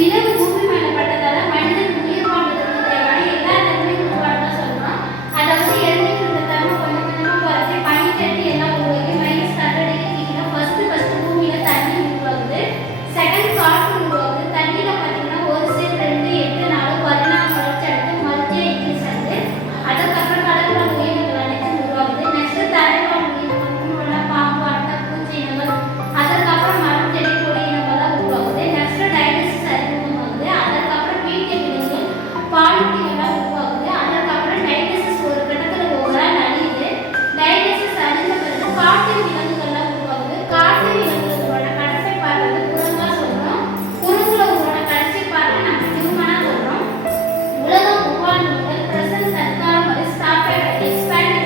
நிலவு பூமி மேல பட்டதால மனிதன் உயிர் வாழ்வதற்கு தேவையான எல்லா தன்மையும் உருவானதா சொல்லலாம். அதை வந்து எழுதிட்டு இருந்த தன்மை கொஞ்சம் கொஞ்சமா குறைச்சி பனிக்கட்டி எல்லாம் உருவாக்கி -100 கீழே ஃபர்ஸ்ட் பூமியில தண்ணி உருவாகுது. செகண்ட் காற்று உருவாகுது. தண்ணியில பார்த்தீங்கன்னா 1 சேர் 2 8 4 16 வளர்ச்சி அடைந்து மல்டியா இன்க்ரீஸ் ஆகுது. அதுக்கப்புறம் கடல்வாழ் உயிரினங்கள் அனைத்தும் உருவாகுது. நெக்ஸ்ட் தரைவாழ் உயிரினங்கள் மீன்வள பாம்பு அட்டை பூச்சி இனங்கள் அதுக்கப்புறம் மரம் செடி கொடி இனங்கள்லாம் உருவாகுது. நெக்ஸ்ட் டைனோசர்ஸ் அறிமுகமாகுது. அதுக்கப்புறம் வீட்டு விலங்குகள் பாலூட்டிகள்லாம் உருவாகுது. அதுக்கப்புறம் டைனோசர்ஸ் ஒரு கட்டத்தில் ஓவரால் அழியுது. டைனோசர்ஸ் அழிந்த பிறகு காட்டு விலங்குகள்லாம் உருவாகுது. காட்டு விலங்குகளோட கடைசி பார்வை வந்து குரங்கா சொல்றோம். குரங்குகளோட கடைசி பார்வை நம்ம ஹியூமனா சொல்றோம். உலகம் உருவானது முதல் பிரசன்ட் தற்காலம் வரை ஸ்டாப் எக்ஸ்பேண்ட்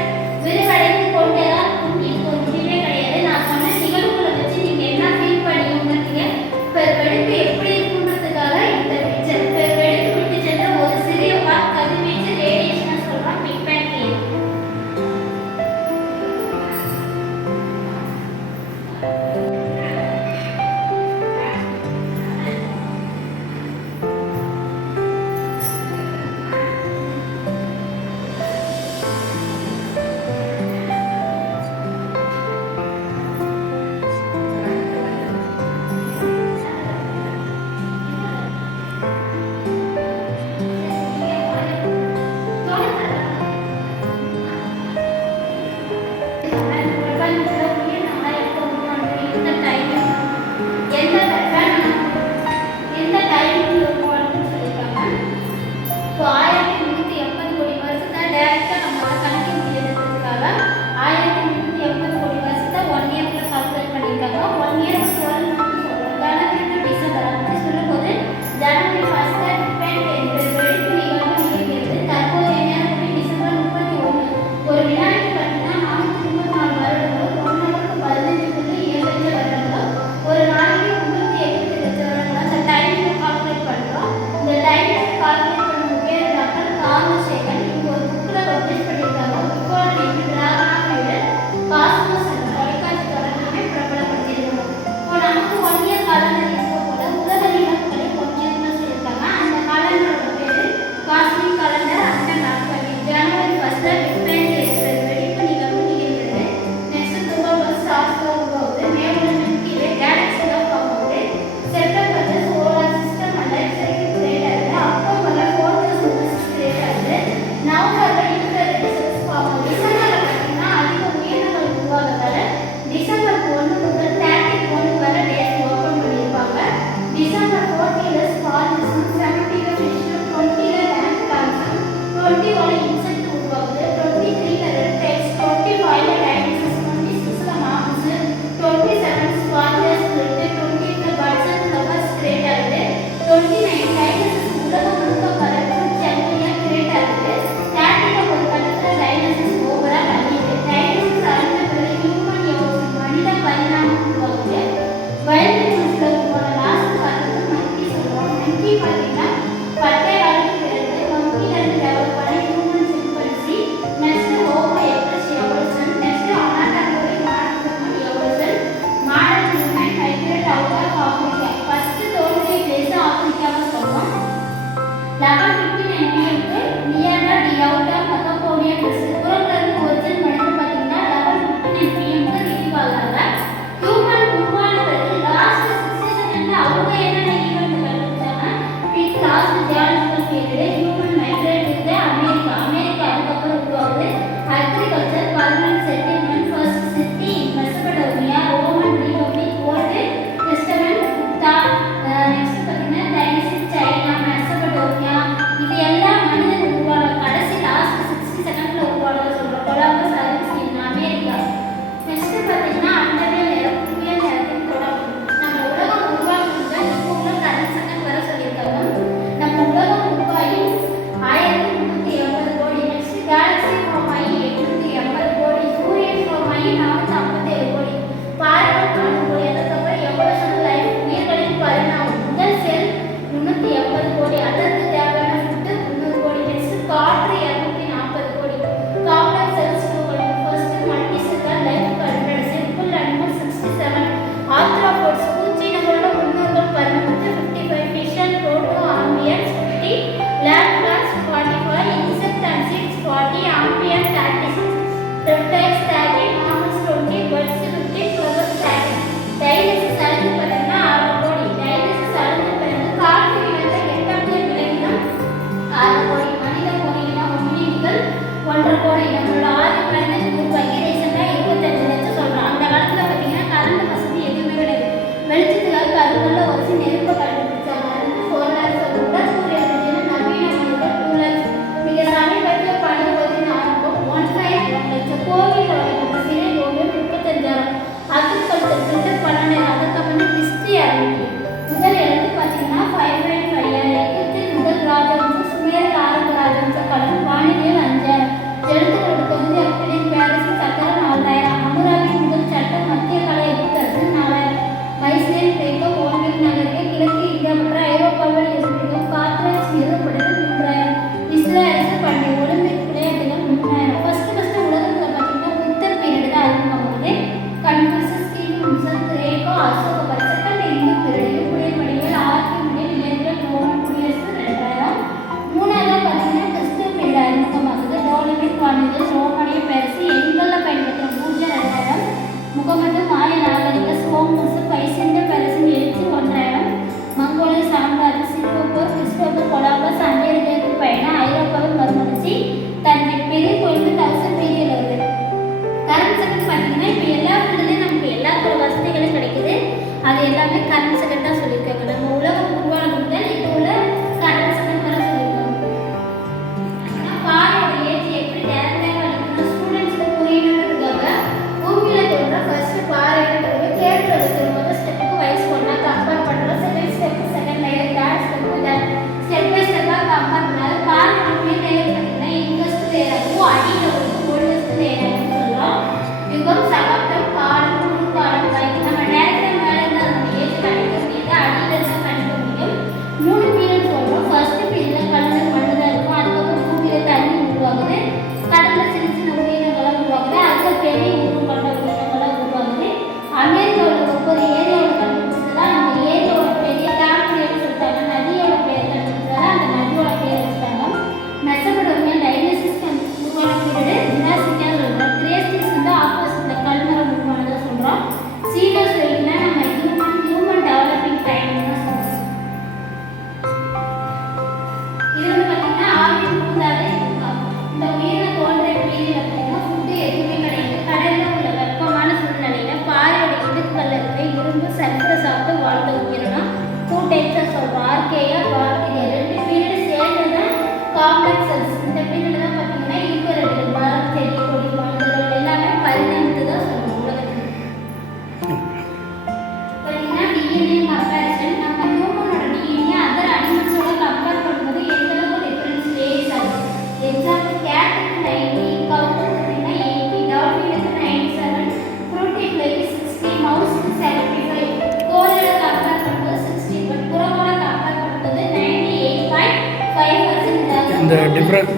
விரிவடைந்து கொண்டே தான் இருக்கும். இதுக்கு ஒரு முடிவே கிடையாது. நான் சொன்ன நிகழ்வுகளை வச்சு நீங்க என்ன ஃபீல் பண்ணிங்க வெடிப்பு எப்படி இருக்குன்றதுக்காக இந்த பிக்சர் வெடிப்பு விட்டு சென்ற ஒரு சிறிய கதிர்வீச்சு ரேடியேஷன் சொல்றோம் பிக் பேங் தியரி. இது எல்லாம் மனிதன் உருவான கடைசி லாஸ்ட் 60 செகண்ட்ல உருவானது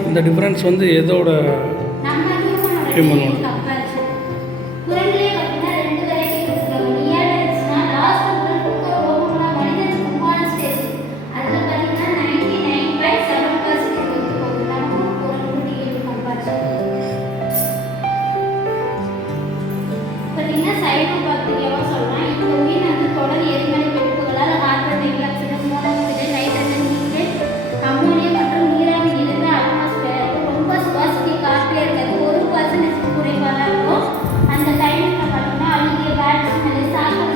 இந்த டிஃப்ரென்ஸ் வந்து எதோட நம்ம ஹியூமனோட கம்பேரிசன் குரங்கிலே பார்த்தீங்கன்னா 2 வெரைட்டி கொடுத்துருக்காங்க. நியாடல்ஸ்னா லாஸ்ட் குரல் கொடுக்குற ஓவரா மனிதனுக்கு முன்னாடி ஸ்டேஜ் அதில் பார்த்தீங்கன்னா 99.7% வந்து போகுது. நம்ம குரங்குக்கு கம்பேரிசன் பார்த்தீங்கன்னா சைனோ பாக்டீரியாவா சொல்லலாம். இந்த உயிர் வந்து தொடர் எரிமலை வெடிப்புகளால் carbon dioxide, monoxide, nitrogen, nitrate, ammonia மற்றும் நீராவி நிறைந்த அட்மாஸ்பியர் ரொம்ப சுவாசிக்க காற்றே இருக்காது. 1% குறைவாக தான் இருக்கும். அந்த டைமில் பார்த்தீங்கன்னா அழுகிய பேட் ஸ்மெல், சாக்கடை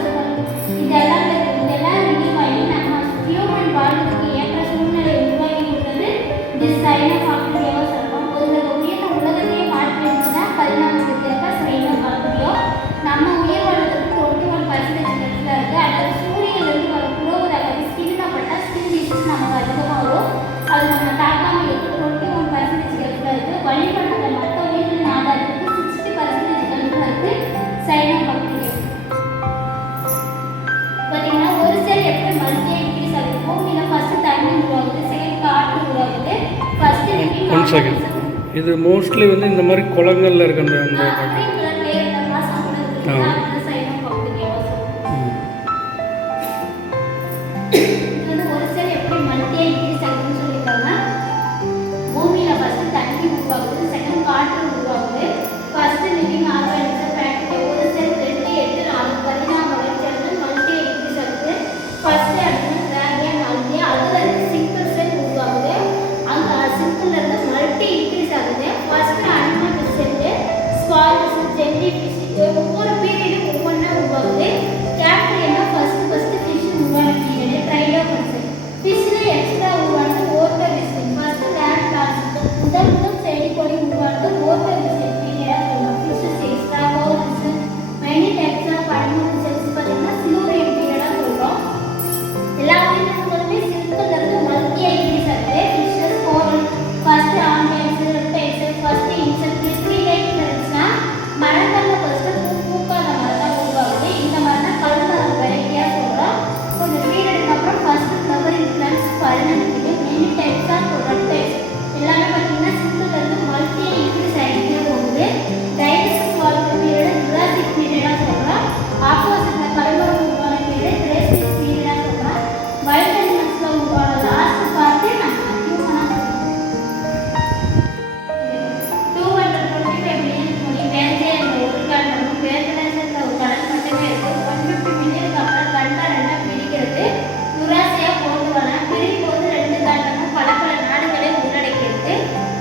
இதெல்லாம் ரிலீவ் ஆகி நம்ம ஹியூமன் வாழ்வுக்கு ஏற்ற சூழ்நிலை உருவாக்கி கொடுத்தது இந்த சைனோ பாக்டீரியாவா சொல்லலாம். ஒரு உயிர் உலகத்தையே மாற்றியிருந்தா பரிணாமத்திற்கேற்ப சைனோ பாக்டீரியா நம்ம உயிர் வாழ்வதற்கு 21% இடத்துல இருக்கு. அதாவது சூரியனிலிருந்து வர புரோகிராம் ஸ்கின்ல பட்டா ஸ்கின் டிசீஸ் நமக்கு அதிகமாக வரும். அது நம்ம தாக்காம இருக்கு. 21% இடத்துல இருக்கு. வழிபடுற மற்ற உயிர்களின் ஆதாரத்துக்கு 60% இடத்துல இருக்கு சைனோ பாக்டீரியா. பார்த்தீங்கன்னா ஒரு செல் எப்படி மல்டியா இன்க்ரீஸ் ஆகுது. பூமியில ஃபர்ஸ்ட் தண்ணி உருவாகுது, செகண்ட் காற்று உருவாகுது, ஃபர்ஸ்ட் லிவிங் 1 செகண்ட். இது மோஸ்ட்லி வந்து இந்த மாதிரி குளங்கள்ல இருக்க அந்த கிரீன் கலர் லேயர் எல்லாம் சாப்பிடுறது அது சைனோ பாக்டீரியாவா சொல்லுவோம். இது வந்து ஒரு செல் எப்படி மல்டியா இன்க்ரீஸ் ஆகுதுன்னு சொல்லியிருக்காங்க. பூமியில ஃபர்ஸ்ட் தண்ணி உருவாகுது, செகண்ட் காற்று உருவாகுது, ஃபர்ஸ்ட் லிவிங் ஆர்கானிசம் பாக்டீரியா ஒரு செல் 2 8 4 பரிணாம வளர்ச்சியானது மல்டியா இன்க்ரீஸ் ஆகுது. ஃபர்ஸ்ட் அடுத்து கிராகியா நால்கியா அதுல இருந்து சிங்கிள் செல் உருவாகுது. அந்த சிங்கிள்ல இருந்து மல்டி இன்க்ரீஸ் ஆகுது. ஃபர்ஸ்ட் அனிமல் செல், ஸ்பான்ஜ், ஜெல்லி ஃபிஷ் ஒவ்வொரு பீரியடும் ஒவ்வொன்றா உருவாகுது. கேப்ரியனா ஃபர்ஸ்ட் ஃபிஷ் உருவான பீரியட் ட்ரைடோபன்ஸ். ஃபிஷ்ல எக்ஸ்ட்ரா உருவானது ஓர்டோவிஸ்டின். ஃபர்ஸ்ட் லேண்ட் பிளான்ஸ் முதல் செடி கொடி உருவானது ஓர்டோவிஸ்டின் பீரியடா சொல்லலாம். Fishes extra coals many types of animal cells பார்த்தீங்கன்னா சிலூரியன் பீரியடா சொல்றோம். எல்லா உயிரினங்களுமே சில்க்ல இருந்து மல்டியா இன்க்ரீஸ் ஆகுது. Fishes coral first amphibians reptiles first insect tree like ஃபிஷஸ்னா மரங்கள்ல ஃபர்ஸ்ட் பூக்காத மரம் தான் உருவாகுது. இந்த மரம் தான் கல்மரம் வெரைட்டியா சொல்றோம். கொஞ்சம் பீரியடுக்கு அப்புறம் ஃபர்ஸ்ட் ஃப்ளவரிங் பிளான்ட்ஸ் பரிணமிக்குது. மெனி டைப்ஸ் ஆஃப் ரெப்டைல்ஸ் எல்லாமே பார்த்தீங்கன்னா சில்க்ல இருந்து மல்டியா இன்க்ரீஸ் ஆகிட்டே போகுது. டைனோசர் வாழ்க்கை பீரியட் ஜுராசிக் பீரியடா சொல்றோம். ஆப்போசிட்ல கல்மரம் உருவான பீரியட் கிரேசிக் பீரியடா சொல்றோம். வைல்ட் அனிமல்ஸ்ல உருவான லாஸ்ட் பார்ட் நம்ம ஹியூமனா சொல்றோம். 225 மில்லியன் கோடி மேலே அந்த ஒரு கால் நம்ம பேர்கடல்ல ஒரு கடல் மட்டுமே இருக்கு. 150 மில்லியன் அப்புறம் கண்டா ரெண்டா பிரிக்கிறது. யுரேசியா கோண்டுவானா பிரிக்கும் போது 2 கண்டமும் பல நாடுகளை உள்ளடக்கியிருக்கு.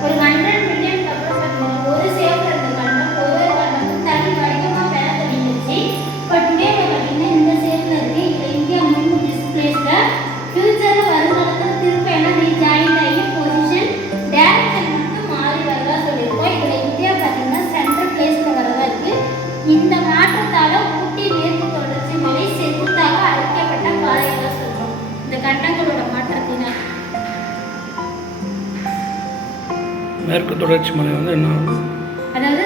ஒரு 100 மில்லியன் அப்புறம் பார்த்தீங்கன்னா ஒரு சேஃப்ல இருந்த கண்டம் ஒரு கண்டமும் தனி வடிவமா மேல தெரிஞ்சிருச்சு. பட் டுடே பார்த்தீங்கன்னா இந்த சேஃப்ல இருக்கு. இதுல இந்தியா முன்பு டிஸ்பிளேஸ்ல ஃபியூச்சர்ல வருங்காலத்தில் திரும்ப என்ன ரீஜாயின் ஆகி பொசிஷன் டைரக்ஷன் மட்டும் மாறி வரதா சொல்லியிருக்கோம். இதுல இந்தியா பார்த்தீங்கன்னா சென்ட்ரல் பிளேஸ்ல வரதா இருக்கு. இந்த மாற்றத்தால ஊட்டி மேற்கு தொடர்ச்சி மலை செங்குத்தாக அழிக்கப்பட்ட பாறைகளை சொல்றோம். இந்த கண்டங்களோட மாற்றத்தினால் மேற்கு தொடர்ச்சி மலை வந்து என்ன அதாவது